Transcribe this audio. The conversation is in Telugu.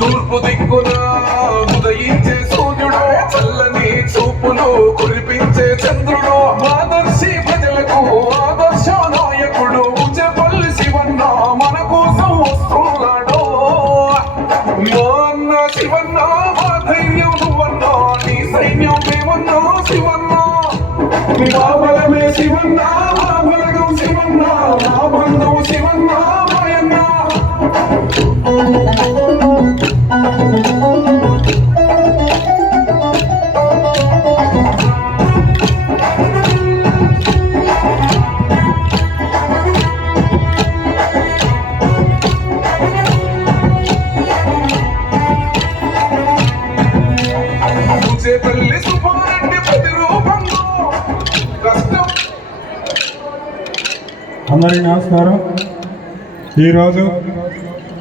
తూర్పు దిక్కున ఉదయించే సూర్యుడు, చల్లని చూపులు కురిపించే చంద్రుడు, ఆదర్శి ప్రజలకు ఆదర్శ నాయకుడు ఉచెపల్లి శివన్న మన కోసం వస్తున్నాడు. మా అన్న శివన్న, మా ధైర్యం నువ్వన్నా, నీ సైన్యం మేమన్నా శివన్న. మా బలమే శివన్న, మా బలగం శివన్న, మా బంధం శివన్న మాయన్న. తల్లి సుబ్బారెడ్డి ప్రతిరూపంలో కష్టం. అందరికీ నమస్కారం. ఈరోజు